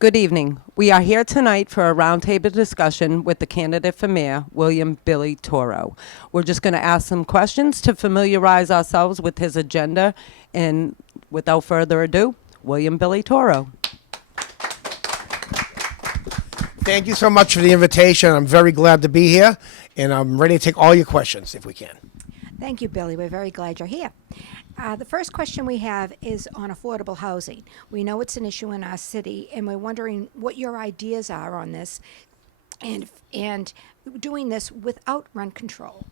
Good evening. We are here tonight for a roundtable discussion with the candidate for mayor, William Billy Tauro. We're just going to ask some questions to familiarize ourselves with his agenda. And without further ado, William Billy Tauro. Thank you so much for the invitation. I'm very glad to be here, and I'm ready to take all your questions if we can. Thank you, Billy. We're very glad you're here. The first question we have is on affordable housing. We know it's an issue in our city, and we're wondering what your ideas are on this and doing this without rent control.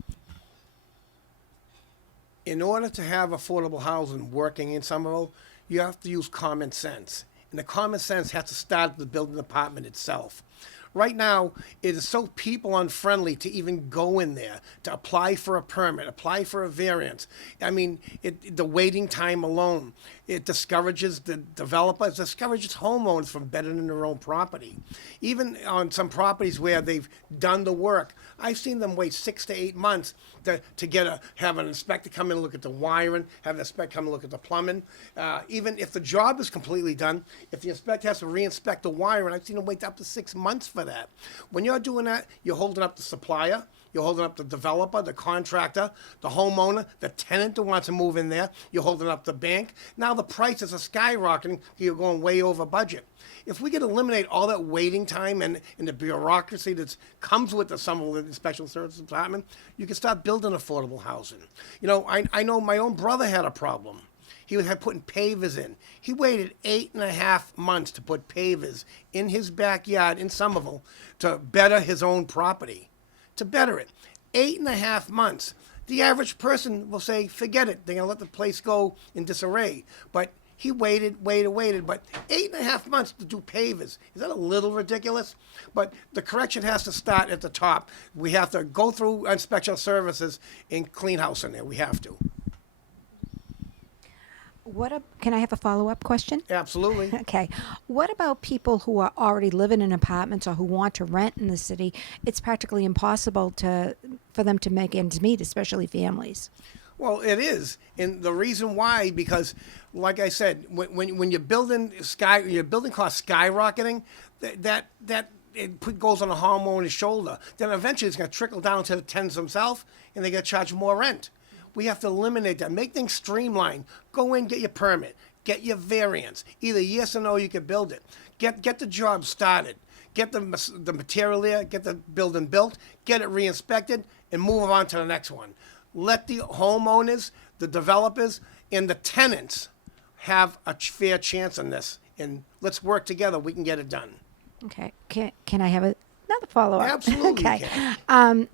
In order to have affordable housing working in Somerville, you have to use common sense. And the common sense has to start at the building department itself. Right now, it is so people unfriendly to even go in there, to apply for a permit, apply for a variance. I mean, the waiting time alone, it discourages the developers, discourages homeowners from bettering their own property. Even on some properties where they've done the work, I've seen them wait 6 to 8 months to have an inspector come in and look at the wiring, have an inspector come and look at the plumbing. Even if the job is completely done, if the inspector has to re-inspect the wiring, I've seen them wait up to 6 months for that. When you're doing that, you're holding up the supplier, you're holding up the developer, the contractor, the homeowner, the tenant who wants to move in there, you're holding up the bank. Now the prices are skyrocketing, you're going way over budget. If we could eliminate all that waiting time and the bureaucracy that comes with the Somerville Special Services Department, you can start building affordable housing. You know, I know my own brother had a problem. He had putting pavers in. He waited 8.5 months to put pavers in his backyard in Somerville to better his own property. To better it. 8.5 months. The average person will say, forget it. They're going to let the place go in disarray. But he waited. But 8.5 months to do pavers. Is that a little ridiculous? But the correction has to start at the top. We have to go through inspection services and clean house in there. We have to. Can I have a follow-up question? Absolutely. Okay. What about people who are already living in apartments or who want to rent in the city? It's practically impossible for them to make ends meet, especially families. Well, it is, and the reason why, because, like I said, when you're building your building costs skyrocketing, that goes on the homeowner's shoulder. Then eventually it's going to trickle down to the tenants themselves, and they get charged more rent. We have to eliminate that. Make things streamlined. Go in, get your permit, get your variance. Either yes or no, you can build it. Get the job started. Get the material there. Get the building built. Get it re-inspected, and move on to the next one. Let the homeowners, the developers, and the tenants have a fair chance on this. And let's work together. We can get it done. Okay. Can I have another follow-up? Absolutely. Okay. I'm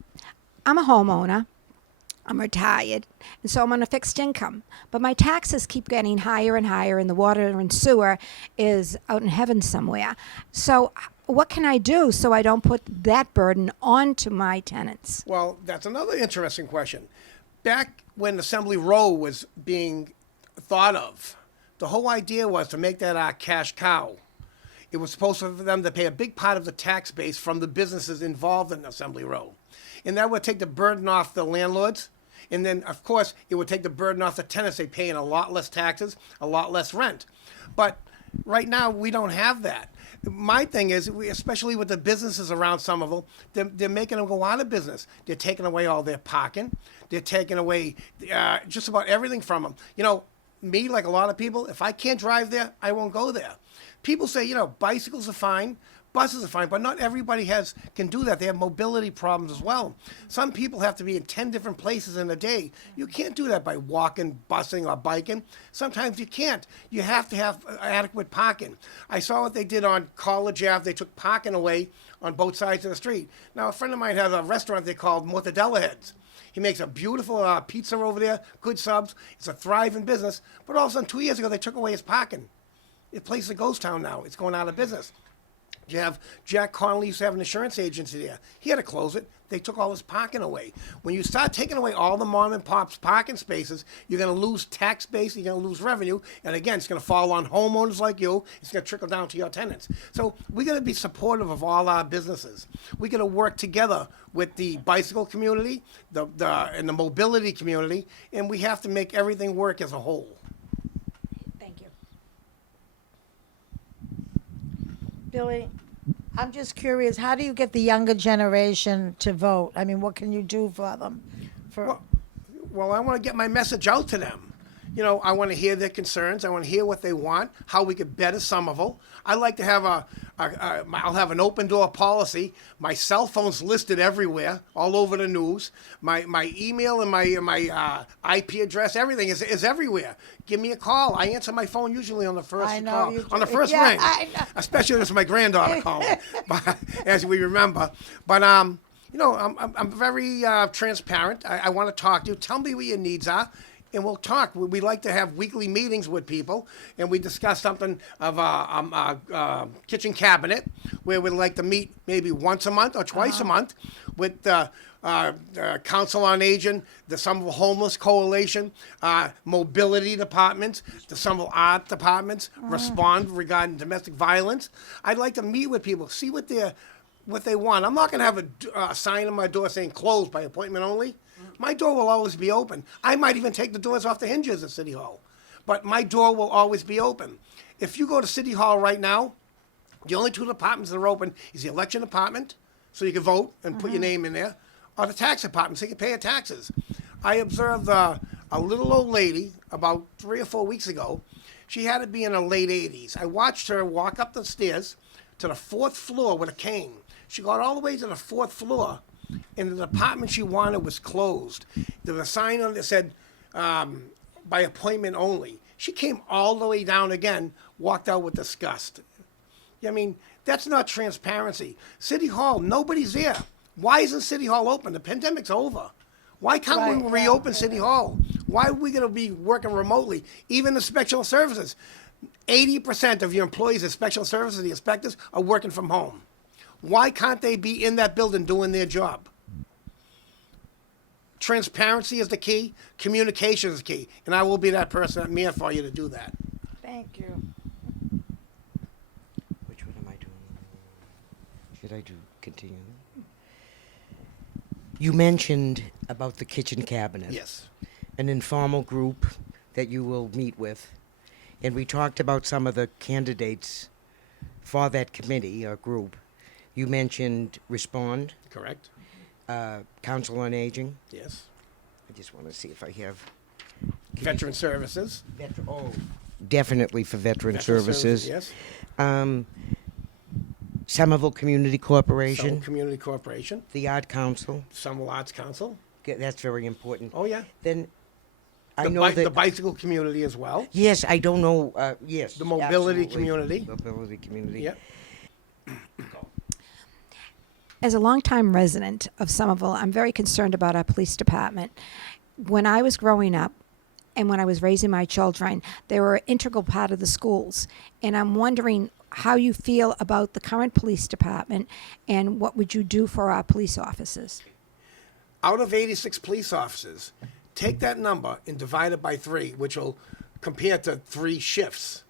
a homeowner. I'm retired, and so I'm on a fixed income. But my taxes keep getting higher and higher, and the water and sewer is out in heaven somewhere. So what can I do so I don't put that burden onto my tenants? Well, that's another interesting question. Back when Assembly Row was being thought of, the whole idea was to make that our cash cow. It was supposed for them to pay a big part of the tax base from the businesses involved in Assembly Row. And that would take the burden off the landlords. And then, of course, it would take the burden off the tenants. They're paying a lot less taxes, a lot less rent. But right now, we don't have that. My thing is, especially with the businesses around Somerville, they're making them go out of business. They're taking away all their parking. They're taking away just about everything from them. You know, me, like a lot of people, if I can't drive there, I won't go there. People say, you know, bicycles are fine. Buses are fine, but not everybody can do that. They have mobility problems as well. Some people have to be in 10 different places in a day. You can't do that by walking, busing, or biking. Sometimes you can't. You have to have adequate parking. I saw what they did on College Ave. They took parking away on both sides of the street. Now, a friend of mine has a restaurant they called Mortadella Heads. He makes a beautiful pizza over there, good subs. It's a thriving business. But all of a sudden, 2 years ago, they took away his parking. The place is a ghost town now. It's going out of business. You have Jack Connolly used to have an insurance agency there. He had to close it. They took all his parking away. When you start taking away all the mom and pop's parking spaces, you're going to lose tax base, you're going to lose revenue, and again, it's going to fall on homeowners like you. It's going to trickle down to your tenants. So we got to be supportive of all our businesses. We got to work together with the bicycle community, and the mobility community, and we have to make everything work as a whole. Thank you. Billy, I'm just curious, how do you get the younger generation to vote? I mean, what can you do for them? Well, I want to get my message out to them. You know, I want to hear their concerns. I want to hear what they want, how we could better Somerville. I like to have I'll have an open door policy. My cell phone's listed everywhere, all over the news. My email and my IP address, everything is everywhere. Give me a call. I answer my phone usually on the first I know call, you on the do. first Yeah, ring. I know. Especially if it's my granddaughter calling, but, as we remember. But you know, I'm very transparent. I want to talk to you. Tell me what your needs are, and we'll talk. We like to have weekly meetings with people, and we discuss something of a kitchen cabinet, where we'd like to meet maybe once a month or twice a month with the Council on Aging, the Somerville Homeless Coalition, mobility departments, the Somerville Art departments, respond regarding domestic violence. I'd like to meet with people, see what they want. I'm not going to have a sign on my door saying closed by appointment only. My door will always be open. I might even take the doors off the hinges at City Hall. But my door will always be open. If you go to City Hall right now, the only two departments that are open is the election department, so you can vote and put your name in there, or the tax department, so you can pay your taxes. I observed a little old lady about 3 or 4 weeks ago. She had to be in her late 80s. I watched her walk up the stairs to the 4th floor with a cane. She got all the way to the 4th floor, and the department she wanted was closed. There was a sign on it that said, by appointment only. She came all the way down again, walked out with disgust. I mean, that's not transparency. City Hall, nobody's there. Why isn't City Hall open? The pandemic's over. Why can't we reopen City Hall? Why are we going to be working remotely? Even the special services. 80% of your employees at special services, the inspectors, are working from home. Why can't they be in that building doing their job? Transparency is the key. Communication is key. And I will be that person, that man for you to do that. Thank you. Which one am I doing? Should I continue? You mentioned about the kitchen cabinet. Yes. An informal group that you will meet with. And we talked about some of the candidates for that committee or group. You mentioned Respond, Correct? Council on Aging. Yes. I just want to see if I have. Veteran services. Definitely for veteran services. Yes. Somerville Community Corporation, Somerville Community Corporation. the Art Council. Somerville Arts Council. That's very important. Oh, yeah. Then I The, know that. the bicycle community as well. Yes, I don't know. Yes. The mobility absolutely. community. Mobility community. Yep. As a longtime resident of Somerville, I'm very concerned about our police department. When I was growing up and when I was raising my children, they were an integral part of the schools. And I'm wondering how you feel about the current police department and what would you do for our police officers? Out of 86 police officers, take that number and divide it by 3, which will compare to 3 shifts.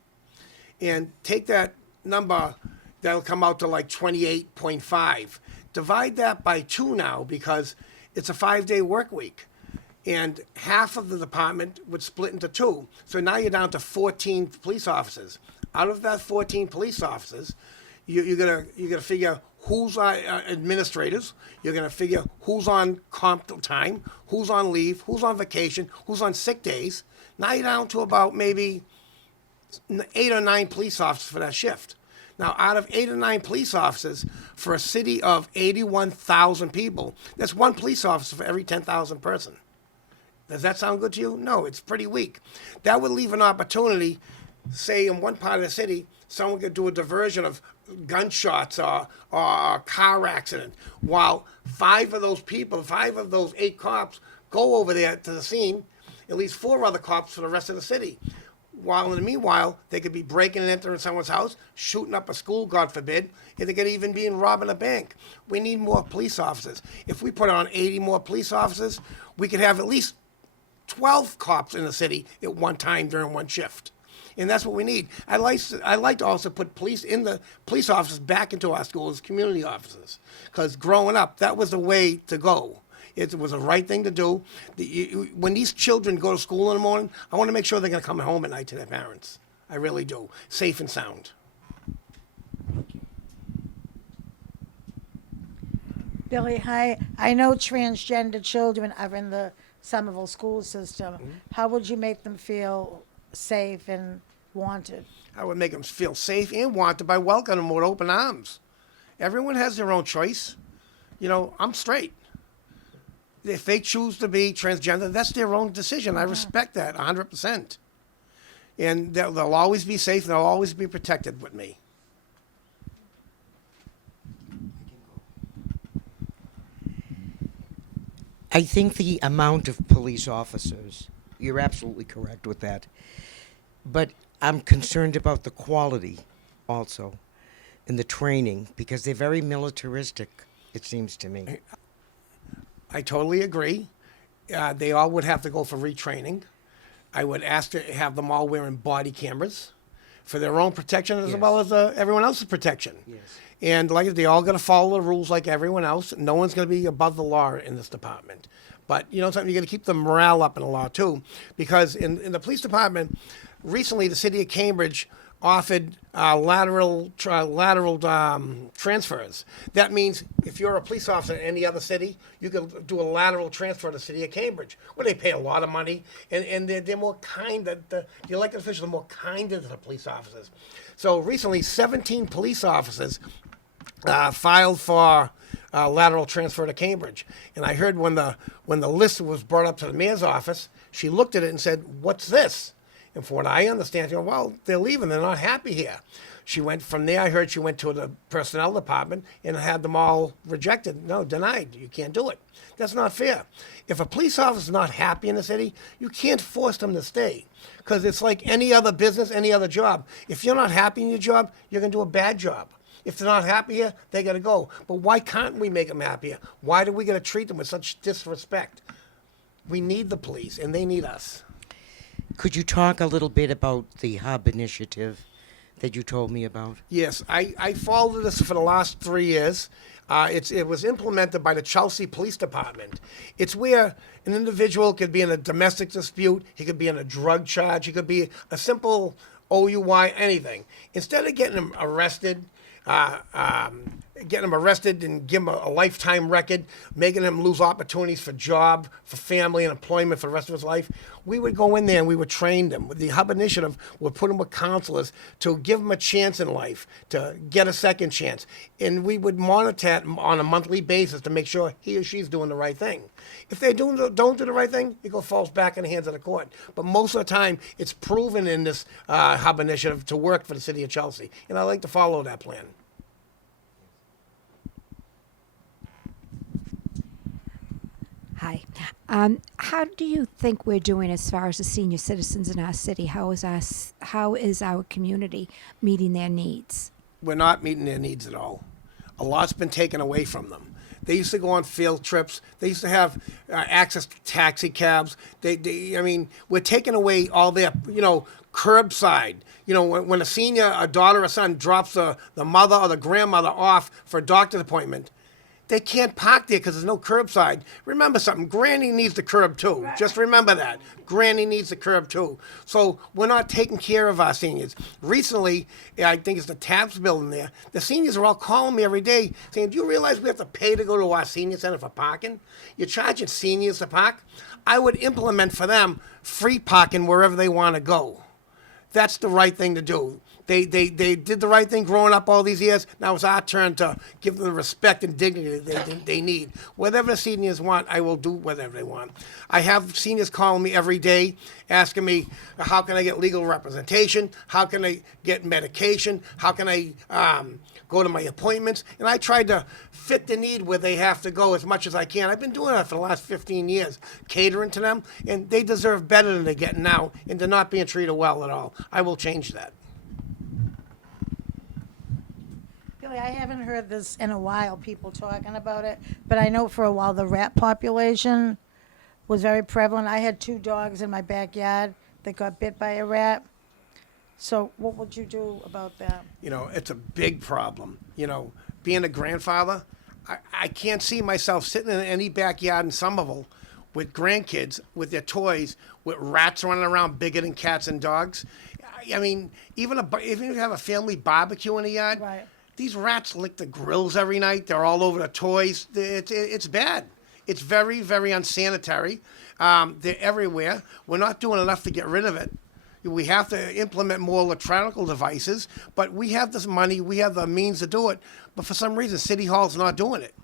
And take that number, that'll come out to like 28.5. Divide that by 2 now, because it's a 5-day work week. And half of the department would split into 2. So now you're down to 14 police officers. Out of that 14 police officers, you're gonna figure who's administrators. You're gonna figure who's on comp time, who's on leave, who's on vacation, who's on sick days. Now you're down to about maybe 8 or 9 police officers for that shift. Now, out of 8 or 9 police officers for a city of 81,000 people, that's 1 police officer for every 10,000 person. Does that sound good to you? No, it's pretty weak. That would leave an opportunity, say in one part of the city, someone could do a diversion of gunshots or a car accident, while 5 of those people, 5 of those 8 cops go over there to the scene, at least 4 other cops for the rest of the city. While in the meanwhile, they could be breaking and entering someone's house, shooting up a school, God forbid, and they could even be robbing a bank. We need more police officers. If we put on 80 more police officers, we could have at least 12 cops in the city at one time during one shift. And that's what we need. I like to also put police officers back into our schools as community officers. Because growing up, that was the way to go. It was the right thing to do. When these children go to school in the morning, I want to make sure they're going to come home at night to their parents. I really do. Safe and sound. Billy, hi. I know transgender children are in the Somerville school system. How would you make them feel safe and wanted? I would make them feel safe and wanted by welcoming them with open arms. Everyone has their own choice. You know, I'm straight. If they choose to be transgender, that's their own decision. I respect that 100%. And they'll always be safe and they'll always be protected with me. I think the amount of police officers, you're absolutely correct with that. But I'm concerned about the quality also and the training because they're very militaristic, it seems to me. I totally agree. They all would have to go for retraining. I would ask to have them all wearing body cameras for their own protection as Yes. well as everyone else's protection. Yes. And like they all got to follow the rules like everyone else. No one's going to be above the law in this department. But you know something, you got to keep the morale up in the law too, because in the police department, recently the city of Cambridge offered lateral transfers. That means if you're a police officer in any other city, you can do a lateral transfer to the city of Cambridge, where they pay a lot of money and they're more kind. The elected officials are more kind to the police officers. So recently, 17 police officers filed for lateral transfer to Cambridge. And I heard when the list was brought up to the mayor's office, she looked at it and said, "What's this?" And from what I understand, you know, well, they're leaving. They're not happy here. She went from there. I heard she went to the personnel department and had them all rejected. No, denied. You can't do it. That's not fair. If a police officer is not happy in the city, you can't force them to stay, because it's like any other business, any other job. If you're not happy in your job, you're going to do a bad job. If they're not happy here, they got to go. But why can't we make them happier? Why do we got to treat them with such disrespect? We need the police, and they need us. Could you talk a little bit about the hub initiative that you told me about? Yes, I followed this for the last 3 years. It was implemented by the Chelsea Police Department. It's where an individual could be in a domestic dispute, he could be in a drug charge, he could be a simple OUI, anything. Instead of getting him arrested, and give him a lifetime record, making him lose opportunities for job, for family and employment for the rest of his life, we would go in there and we would train them. The Hub Initiative would put him with counselors to give him a chance in life, to get a second chance. And we would monitor him on a monthly basis to make sure he or she's doing the right thing. If they don't do the right thing, it falls back in the hands of the court. But most of the time, it's proven in this Hub Initiative to work for the city of Chelsea. And I like to follow that plan. Hi. How do you think we're doing as far as the senior citizens in our city? How is our community meeting their needs? We're not meeting their needs at all. A lot's been taken away from them. They used to go on field trips. They used to have access to taxi cabs. I mean, we're taking away all their, curbside. When a senior, a daughter or son drops the mother or the grandmother off for a doctor's appointment, they can't park there because there's no curbside. Remember something, Granny needs the curb too. Right. Just remember that. Granny needs the curb too. So we're not taking care of our seniors. Recently, I think it's the TAPS building there, the seniors are all calling me every day saying, "Do you realize we have to pay to go to our senior center for parking? You're charging seniors to park?" I would implement for them free parking wherever they want to go. That's the right thing to do. They did the right thing growing up all these years. Now it's our turn to give them the respect and dignity they need. Whatever the seniors want, I will do whatever they want. I have seniors calling me every day asking me, how can I get legal representation? How can I get medication? How can I go to my appointments? And I try to fit the need where they have to go as much as I can. I've been doing that for the last 15 years, catering to them, and they deserve better than they're getting now, and they're not being treated well at all. I will change that. Billy, I haven't heard this in a while, people talking about it, but I know for a while the rat population was very prevalent. I had 2 dogs in my backyard that got bit by a rat. So what would you do about that? It's a big problem. Being a grandfather, I can't see myself sitting in any backyard in Somerville with grandkids, with their toys, with rats running around bigger than cats and dogs. I mean, even if you have a family barbecue in the yard, Right. These rats lick the grills every night. They're all over the toys. It's bad. It's very, very unsanitary. They're everywhere. We're not doing enough to get rid of it. We have to implement more electronic devices, but we have this money, we have the means to do it, but for some reason, City Hall's not doing it.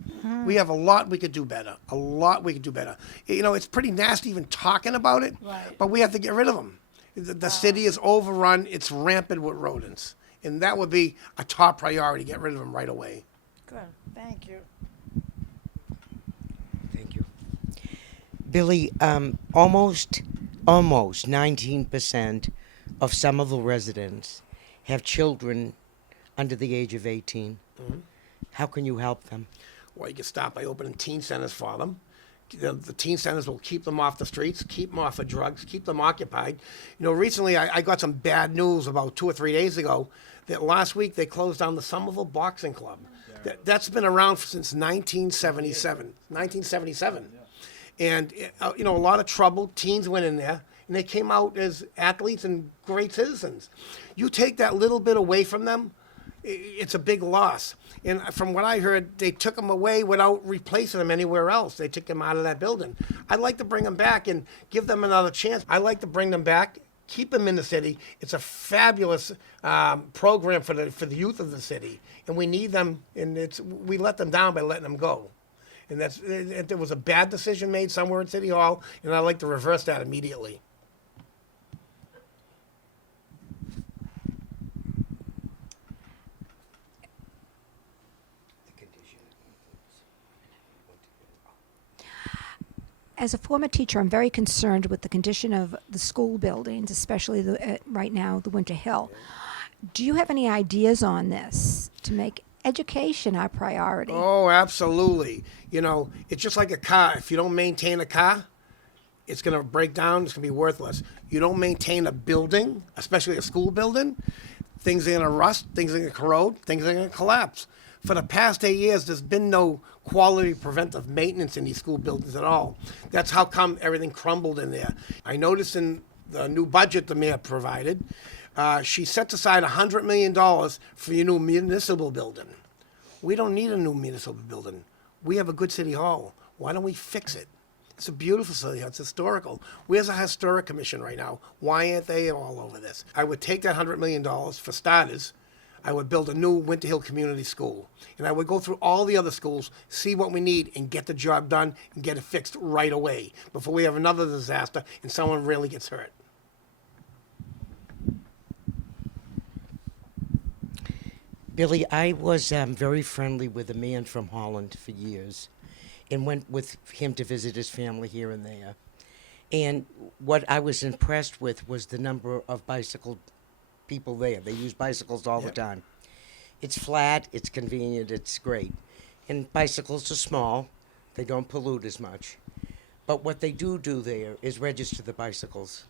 We have a lot we could do better, a lot we could do better. You know, it's pretty nasty even talking about it, Right. but we have to get rid of them. The city is overrun, it's rampant with rodents, and that would be a top priority, get rid of them right away. Good, thank you. Thank you. Billy, almost 19% of Somerville residents have children under the age of 18. How can you help them? Well, you can start by opening teen centers for them. The teen centers will keep them off the streets, keep them off of drugs, keep them occupied. You know, recently I got some bad news about 2 or 3 days ago that last week they closed down the Somerville Boxing Club. That's been around since 1977. And, you know, a lot of trouble. Teens went in there, and they came out as athletes and great citizens. You take that little bit away from them, it's a big loss. And from what I heard, they took them away without replacing them anywhere else. They took them out of that building. I'd like to bring them back and give them another chance. I'd like to bring them back, keep them in the city. It's a fabulous program for the youth of the city, and we need them. And we let them down by letting them go. And there was a bad decision made somewhere in City Hall, and I'd like to reverse that immediately. As a former teacher, I'm very concerned with the condition of the school buildings, especially right now, the Winter Hill. Do you have any ideas on this to make education our priority? Oh, absolutely. You know, it's just like a car. If you don't maintain a car, it's going to break down. It's going to be worthless. You don't maintain a building, especially a school building, things are going to rust, things are going to corrode, things are going to collapse. For the past 8 years, there's been no quality preventive maintenance in these school buildings at all. That's how come everything crumbled in there. I noticed in the new budget the mayor provided, she set aside $100 million for your new municipal building. We don't need a new municipal building. We have a good city hall. Why don't we fix it? It's a beautiful city hall. It's historical. Where's our historic commission right now? Why aren't they all over this? I would take that $100 million for starters. I would build a new Winter Hill Community School. And I would go through all the other schools, see what we need, and get the job done and get it fixed right away before we have another disaster and someone really gets hurt. Billy, I was very friendly with a man from Holland for years and went with him to visit his family here and there. And what I was impressed with was the number of bicycle people there. They use bicycles all the time. It's flat, it's convenient, it's great. And bicycles are small, they don't pollute as much. But what they do there is register the bicycles.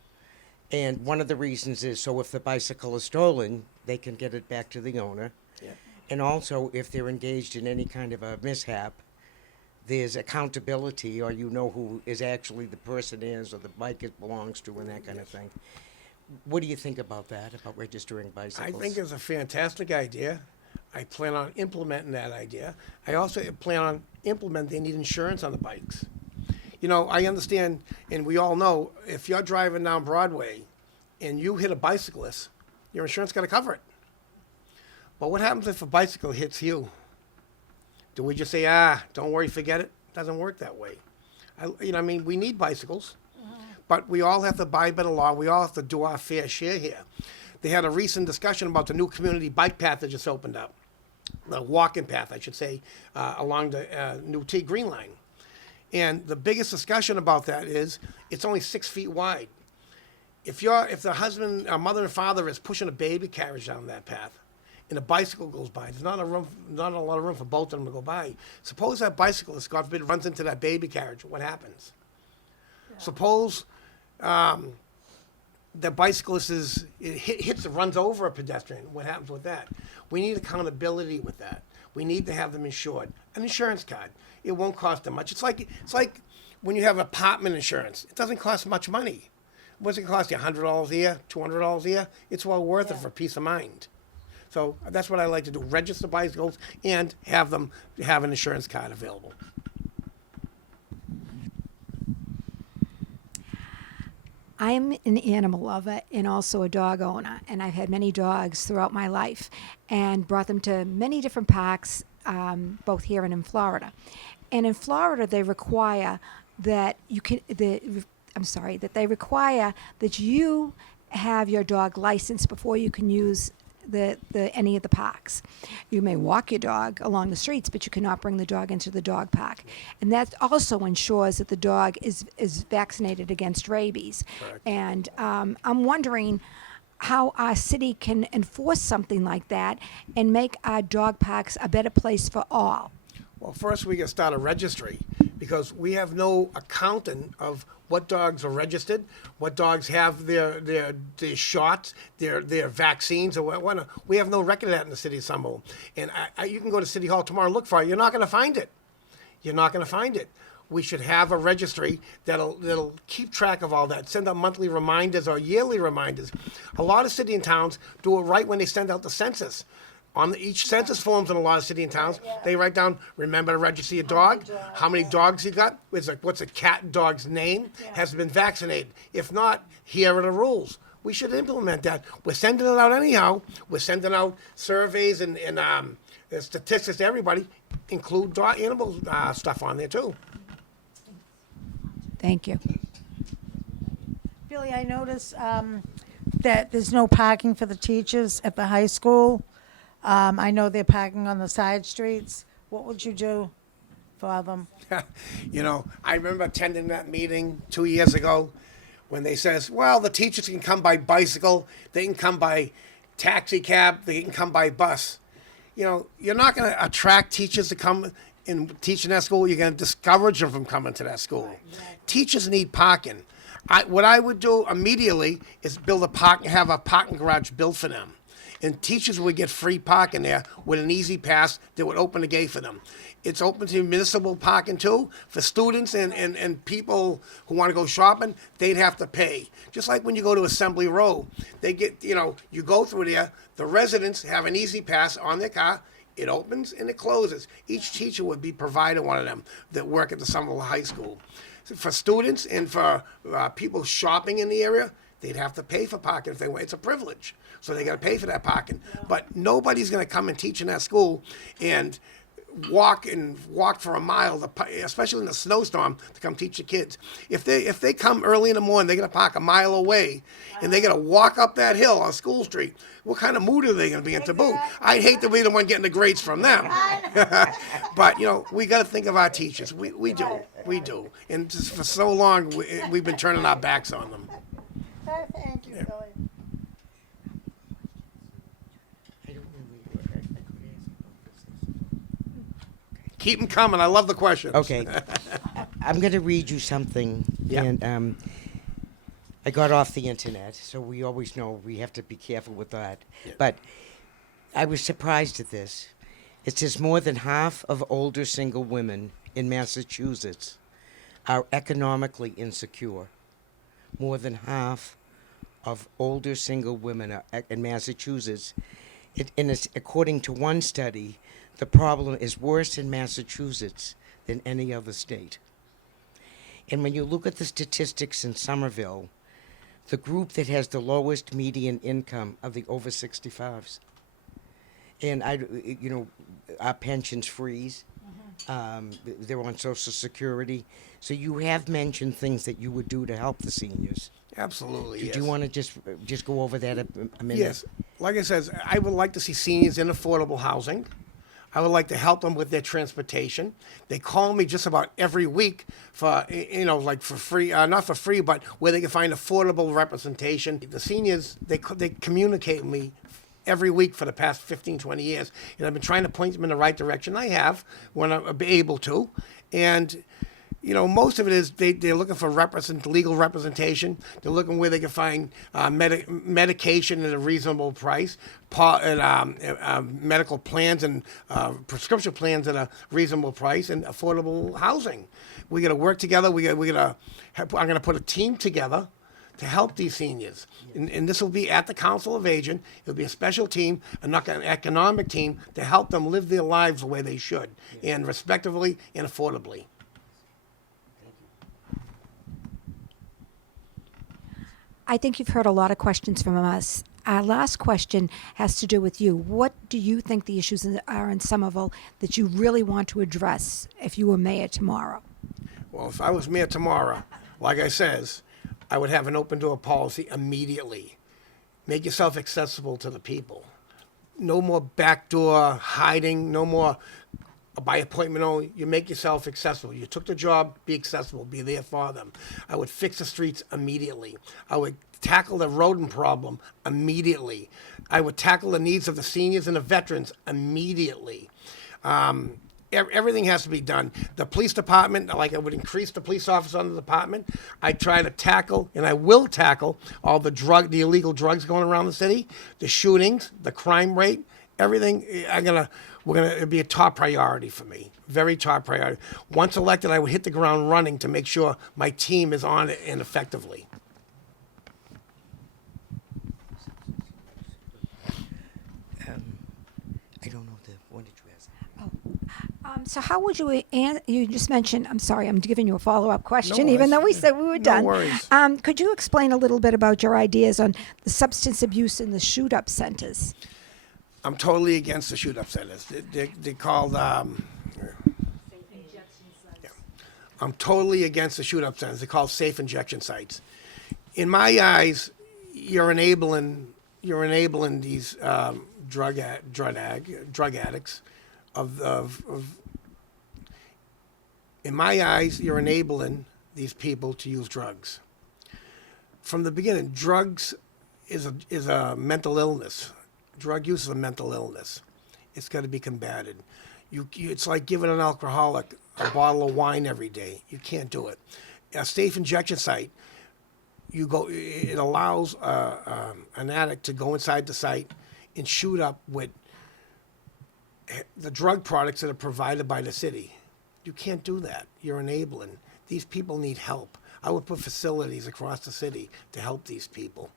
And one of the reasons is so if the bicycle is stolen, they can get it back to the owner. Yeah. And also, if they're engaged in any kind of a mishap, there's accountability, or you know who is actually the person is, or the bike it belongs to, and that kind of thing. What do you think about that, about registering bicycles? I think it's a fantastic idea. I plan on implementing that idea. I also plan on implementing, they need insurance on the bikes. You know, I understand, and we all know, if you're driving down Broadway and you hit a bicyclist, your insurance got to cover it. But what happens if a bicycle hits you? Do we just say, don't worry, forget it? It doesn't work that way. We need bicycles, but we all have to abide by the law. We all have to do our fair share here. They had a recent discussion about the new community bike path that just opened up, the walking path, I should say, along the new T Green Line. And the biggest discussion about that is it's only 6 feet wide. If the husband, mother and father is pushing a baby carriage down that path, and a bicycle goes by, there's not a lot of room for both of them to go by. Suppose that bicyclist, God forbid, runs into that baby carriage. What happens? Yeah. Suppose the bicyclist runs over a pedestrian. What happens with that? We need accountability with that. We need to have them insured. An insurance card. It won't cost them much. It's like when you have apartment insurance. It doesn't cost much money. What's it cost you? $100 a year? $200 a year? It's well worth it for peace of mind. So that's what I like to do, register bicycles and have them have an insurance card available. I'm an animal lover and also a dog owner, and I've had many dogs throughout my life and brought them to many different parks, both here and in Florida. And in Florida, they require that that they require that you have your dog licensed before you can use any of the parks. You may walk your dog along the streets, but you cannot bring the dog into the dog park. And that also ensures that the dog is vaccinated against rabies. Correct. And I'm wondering how our city can enforce something like that and make our dog parks a better place for all. Well, first we got to start a registry because we have no accounting of what dogs are registered, what dogs have their shots, their vaccines, or what. We have no record of that in the city of Somerville. And you can go to City Hall tomorrow and look for it. You're not going to find it. You're not going to find it. We should have a registry that'll keep track of all that, send out monthly reminders or yearly reminders. A lot of city and towns do it right when they send out the census. On each census forms in a lot of city and towns, they write down, remember to register your dog, how many dogs you got, what's a cat and dog's name, has been vaccinated. If not, here are the rules. We should implement that. We're sending it out anyhow. We're sending out surveys and statistics to everybody, include animal stuff on there too. Thank you. Billy, I noticed that there's no parking for the teachers at the high school. I know they're parking on the side streets. What would you do for them? You know, I remember attending that meeting 2 years ago when they says, well, the teachers can come by bicycle, they can come by taxi cab, they can come by bus. You know, you're not going to attract teachers to come and teach in that school. You're going to discourage them from coming to that school. Teachers need parking. What I would do immediately is have a parking garage built for them. And teachers would get free parking there with an easy pass that would open the gate for them. It's open to municipal parking too. For students and people who want to go shopping, they'd have to pay. Just like when you go to Assembly Row, they get, you go through there, the residents have an easy pass on their car, it opens and it closes. Each teacher would be provided one of them that work at the Somerville High School. So for students and for people shopping in the area, they'd have to pay for parking if they want. It's a privilege. So they got to pay for that parking. But nobody's going to come and teach in that school and walk for a mile, especially in a snowstorm, to come teach the kids. If they come early in the morning, they're going to park a mile away, and they're going to walk up that hill on School Street. What kind of mood are they going to be in to boot? I'd hate to be the one getting the grades from them. But, we got to think of our teachers. We do. And just for so long, we've been turning our backs on them. Thank you, Billy. Keep them coming. I love the questions. Okay. I'm going to read you something. Yeah. And I got off the internet, so we always know we have to be careful with that. Yeah. But I was surprised at this. It says more than half of older single women in Massachusetts are economically insecure. More than half of older single women in Massachusetts. According to one study, the problem is worse in Massachusetts than any other state. And when you look at the statistics in Somerville, the group that has the lowest median income are the over 65s. And our pensions freeze. They're on Social Security. So you have mentioned things that you would do to help the seniors. Absolutely. Do you want to just go over that a minute? Yes. Like I said, I would like to see seniors in affordable housing. I would like to help them with their transportation. They call me just about every week for, like for free, not for free, but where they can find affordable representation. The seniors, they communicate with me every week for the past 15, 20 years. And I've been trying to point them in the right direction. I have when I'm able to. And most of it is they're looking for legal representation. They're looking where they can find medication at a reasonable price, medical plans and prescription plans at a reasonable price, and affordable housing. We got to work together. I'm going to put a team together to help these seniors. And this will be at the Council of Aging. It'll be a special team, an economic team to help them live their lives the way they should, and respectively and affordably. I think you've heard a lot of questions from us. Our last question has to do with you. What do you think the issues are in Somerville that you really want to address if you were mayor tomorrow? Well, if I was mayor tomorrow, like I says, I would have an open door policy immediately. Make yourself accessible to the people. No more backdoor hiding, no more by appointment only. You make yourself accessible. You took the job, be accessible, be there for them. I would fix the streets immediately. I would tackle the rodent problem immediately. I would tackle the needs of the seniors and the veterans immediately. Everything has to be done. The police department, like I would increase the police officers on the department. I try to tackle, and I will tackle, all the illegal drugs going around the city, the shootings, the crime rate, everything. It'd be a top priority for me. Very top priority. Once elected, I would hit the ground running to make sure my team is on it and effectively. I don't know what did you ask? So how would you, you just mentioned, I'm sorry, I'm giving you a follow-up question, No even worries. though we said we were done. worries. Could you explain a little bit about your ideas on the substance abuse in the shoot-up centers? I'm totally against the shoot-up centers. They're called, I'm totally against the shoot-up centers. They're called safe injection sites. In my eyes, you're enabling these drug addicts in my eyes, you're enabling these people to use drugs. From the beginning, drugs is a mental illness. Drug use is a mental illness. It's got to be combated. It's like giving an alcoholic a bottle of wine every day. You can't do it. A safe injection site, it allows an addict to go inside the site and shoot up with the drug products that are provided by the city. You can't do that. You're enabling. These people need help. I would put facilities across the city to help these people.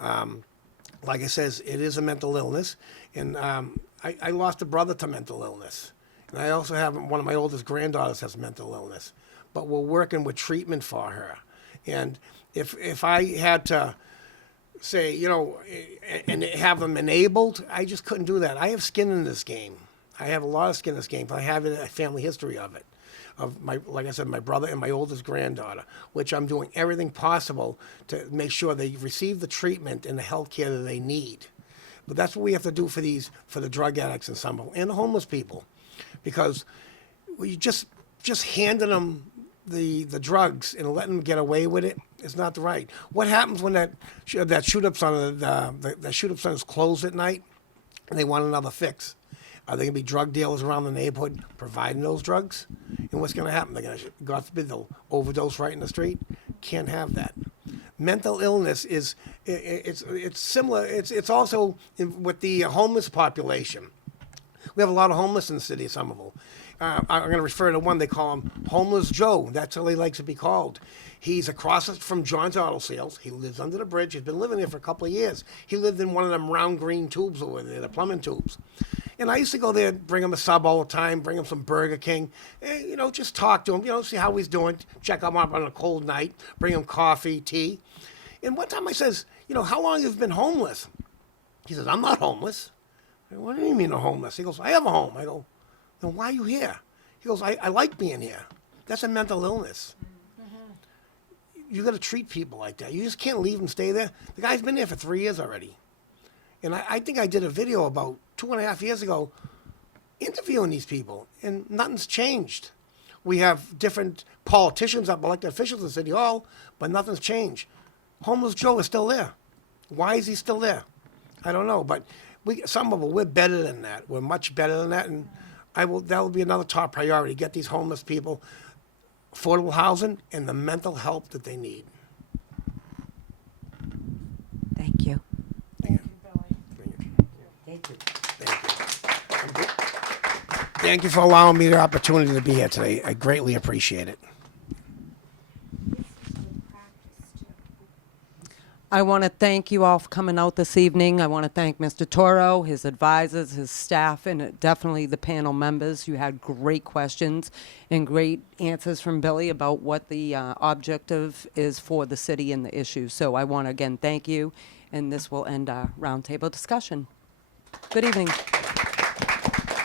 Like I says, it is a mental illness, and I lost a brother to mental illness, and I also have one of my oldest granddaughters has mental illness, but we're working with treatment for her. And if I had to say, and have them enabled, I just couldn't do that. I have skin in this game. I have a lot of skin in this game, but I have a family history of it. Like I said, my brother and my oldest granddaughter, which I'm doing everything possible to make sure they receive the treatment and the health care that they need. But that's what we have to do for the drug addicts in Somerville and the homeless people, because we just handing them the drugs and letting them get away with it is not the right. What happens when that shoot-up center, the shoot-up center is closed at night and they want another fix? Are there going to be drug dealers around the neighborhood providing those drugs? And what's going to happen? They're going to, God forbid, they'll overdose right in the street. Can't have that. Mental illness it's similar. It's also with the homeless population. We have a lot of homeless in the city of Somerville. I'm going to refer to one, they call him Homeless Joe. That's how he likes to be called. He's across from John's Auto Sales. He lives under the bridge. He's been living there for a couple of years. He lived in one of them round green tubes over there, the plumbing tubes. And I used to go there, bring him a sub all the time, bring him some Burger King, just talk to him, see how he's doing, check him up on a cold night, bring him coffee, tea. And one time I says, how long have you been homeless? He says, I'm not homeless. I go, what do you mean you're homeless? He goes, I have a home. I go, then why are you here? He goes, I like being here. That's a mental illness. You got to treat people like that. You just can't leave them stay there. The guy's been there for 3 years already. And I think I did a video about 2.5 years ago interviewing these people, and nothing's changed. We have different politicians up, elected officials in City Hall, but nothing's changed. Homeless Joe is still there. Why is he still there? I don't know, but we're better than that. We're much better than that, and that will be another top priority, get these homeless people affordable housing and the mental help that they need. Thank you. Thank you. Thank you for allowing me the opportunity to be here today. I greatly appreciate it. I want to thank you all for coming out this evening. I want to thank Mr. Tauro, his advisors, his staff, and definitely the panel members. You had great questions and great answers from Billy about what the objective is for the city and the issue. So I want to again thank you, and this will end our roundtable discussion. Good evening.